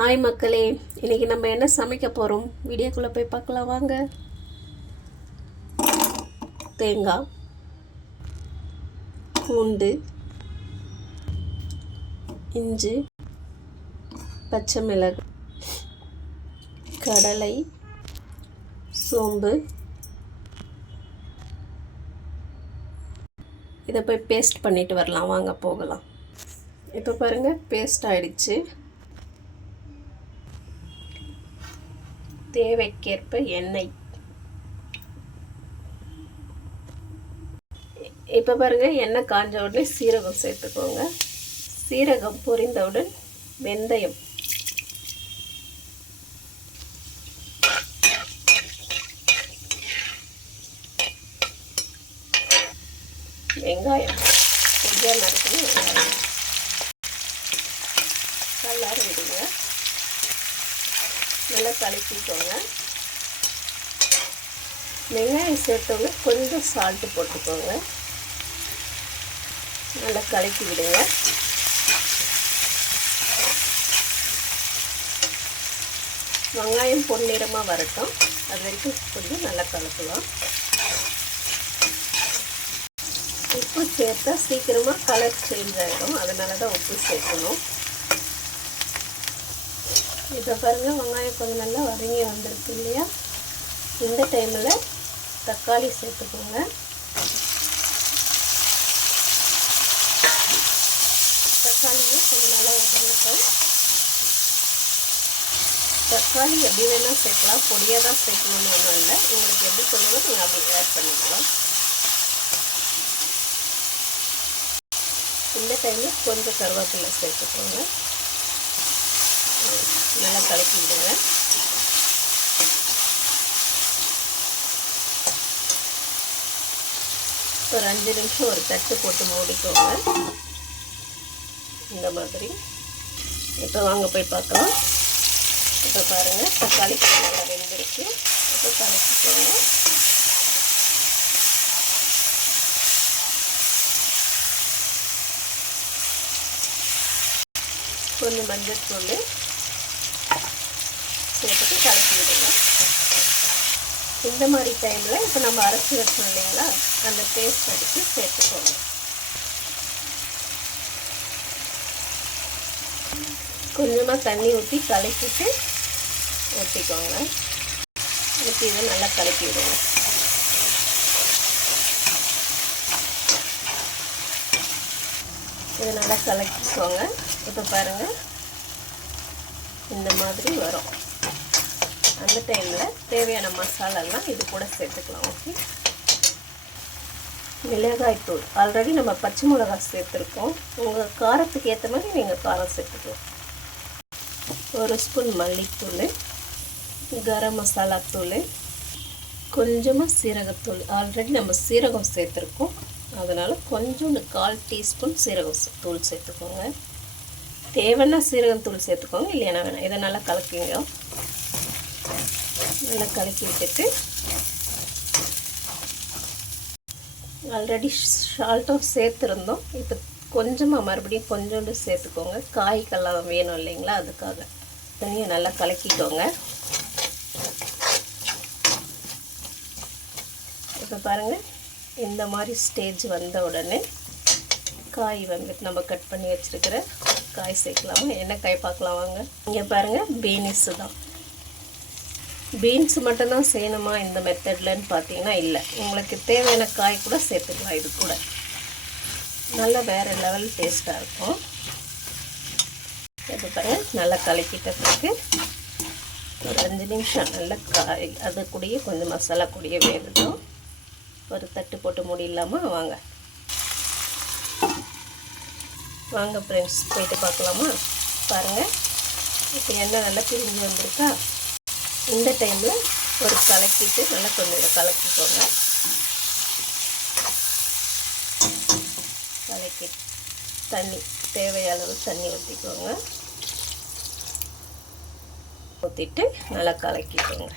Hi மக்களே, இன்றைக்கி நம்ம என்ன சமைக்க போகிறோம் வீடியோக்குள்ளே போய் பார்க்கலாம் வாங்க. தேங்காய், பூண்டு, இஞ்சி, பச்சை மிளகு, கடலை, சோம்பு, இதை போய் பேஸ்ட் பண்ணிட்டு வரலாம் வாங்க போகலாம். இப்போ பாருங்கள், பேஸ்ட் ஆகிடுச்சு. தேவைக்கேற்ப எண்ணெய். இப்போ பாருங்கள், எண்ணெய் காஞ்ச உடனே சீரகம் சேர்த்துக்கோங்க. சீரகம் பொரிந்தவுடன் வெந்தயம், வெங்காயம் கொஞ்சம் நறுக்கணும். வெங்காயம் எல்லாரும் விடுங்க, நல்லா கலக்கிக்கோங்க. வெங்காயம் சேர்த்தோங்க கொஞ்சம் சால்ட்டு போட்டுக்கோங்க, நல்லா கலக்கி விடுங்க. வெங்காயம் பொன்னிறமாக வரட்டும், அது வரைக்கும் கொஞ்சம் நல்லா கலக்கலாம். உப்பு சேர்த்தா சீக்கிரமாக கலர் சேஞ்ச் ஆகிடும், அதனால தான் உப்பு சேர்க்கணும். இப்போ பாருங்கள், வெங்காயம் கொஞ்சம் நல்லா வதங்கி வந்திருக்கு இல்லையா? இந்த டைமில் தக்காளி சேர்த்துக்கோங்க. தக்காளியும் கொஞ்சம் நல்லா வதங்கட்டும். தக்காளி எப்படி வேணால் சேர்க்கலாம், பொடியாக தான் சேர்க்கணும்னு ஒன்றும் இல்லை. உங்களுக்கு எப்படி சொல்லணும் நீங்கள் அப்படி ஆட் பண்ணிக்கலாம். இந்த டைமில் கொஞ்சம் கருவேப்பிலை சேர்த்துக்கோங்க, நல்லா கலக்கி விடுங்க. ஒரு 5 நிமிஷம் ஒரு தட்டு போட்டு மூடிக்கோங்க, இந்த மாதிரி. இப்போ வாங்க போய் பார்க்கலாம். இப்போ பாருங்கள், தக்காளி நல்லா வெந்திருக்கு. இப்போ கலக்கிக்கோங்க. கொஞ்சம் மஞ்சள் தூள் சேர்த்துட்டு கலக்கி விடுங்க. இந்த மாதிரி டைமில் இப்போ நம்ம அரைச்சி வச்சோம் இல்லைங்களா, அந்த பேஸ்ட் எடுத்து சேர்த்துக்கோங்க. கொஞ்சமாக தண்ணி ஊற்றி கலக்கிட்டு ஊற்றிக்கோங்க. ஊற்றி இதை நல்லா கலக்கி விடுங்க. இதை நல்லா கலக்கிக்கோங்க. இப்போ பாருங்கள், இந்த மாதிரி வரும். அந்த டைமில் தேவையான மசாலாலாம் இது கூட சேர்த்துக்கலாம். ஓகே, மிளகாய்த்தூள் ஆல்ரெடி நம்ம பச்சை மிளகாய் சேர்த்துருக்கோம். உங்கள் காரத்துக்கு ஏற்ற மாதிரி நீங்கள் காரம் சேர்த்துக்கலாம். 1 ஸ்பூன் மல்லித்தூள், கரம் மசாலா தூள், கொஞ்சமாக சீரகத்தூள். ஆல்ரெடி நம்ம சீரகம் சேர்த்துருக்கோம், அதனால் கொஞ்சோண்டு 1/4 டீஸ்பூன் சீரகம் தூள் சேர்த்துக்கோங்க. தேவைன்னா சீரகம் தூள் சேர்த்துக்கோங்க, இல்லைன்னா வேணாம். இதை நல்லா கலக்கிங்க. நல்லா கலக்கி விட்டுட்டு ஆல்ரெடி சால்ட்டும் சேர்த்துருந்தோம். இப்போ கொஞ்சமாக மறுபடியும் கொஞ்சோண்டு சேர்த்துக்கோங்க. காய்க்கெல்லாம் வேணும் இல்லைங்களா, அதுக்காக. தனியாக நல்லா கலக்கிக்கோங்க. இப்போ பாருங்கள், இந்த மாதிரி ஸ்டேஜ் வந்த உடனே காய் வந்துட்டு நம்ம கட் பண்ணி வச்சுருக்கிற காய் சேர்க்கலாமா? என்ன காய் பார்க்கலாம் வாங்க. இங்கே பாருங்கள், பீன்ஸு தான். பீன்ஸ் மட்டும்தான் செய்யணுமா இந்த மெத்தட்லன்னு பார்த்தீங்கன்னா இல்லை, உங்களுக்கு தேவையான காய் கூட சேர்த்துக்கலாம். இது கூட நல்லா வேறு லெவல் டேஸ்ட்டாக இருக்கும். இப்போ பாருங்கள், நல்லா கலக்கிட்ட பிறகு ஒரு 5 நிமிஷம் நல்லா காய் அது கூடயே கொஞ்சம் மசாலா கூடயே வேகட்டும். ஒரு தட்டு போட்டு மூடிடலாமா? வாங்க வாங்க ஃப்ரெண்ட்ஸ், போயிட்டு பார்க்கலாமா? பாருங்கள், இப்போ எண்ணெய் நல்லா பிரிஞ்சு வந்திருக்கா? இந்த டைமில் ஒரு கலக்கிட்டு நல்லா கொஞ்சம் கலக்கிக்கோங்க. கலக்கி தண்ணி தேவையான அளவு தண்ணி ஊற்றிக்கோங்க. ஊற்றிட்டு நல்லா கலக்கிக்கோங்க.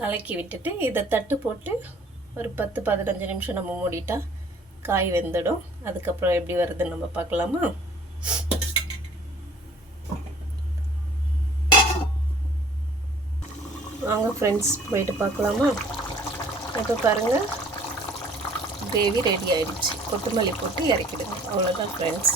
கலக்கி விட்டுட்டு இதை தட்டு போட்டு ஒரு 10-15 நிமிஷம் நம்ம மூடிட்டா காய் வெந்துடும். அதுக்கப்புறம் எப்படி வருதுன்னு நம்ம பார்க்கலாமா? வாங்க ஃப்ரெண்ட்ஸ் போயிட்டு பார்க்கலாமா? இப்போ பாருங்கள், கிரேவி ரெடி ஆகிடுச்சு. கொத்தமல்லி போட்டு இறக்கிடுங்க. அவ்வளோதான் ஃப்ரெண்ட்ஸ்.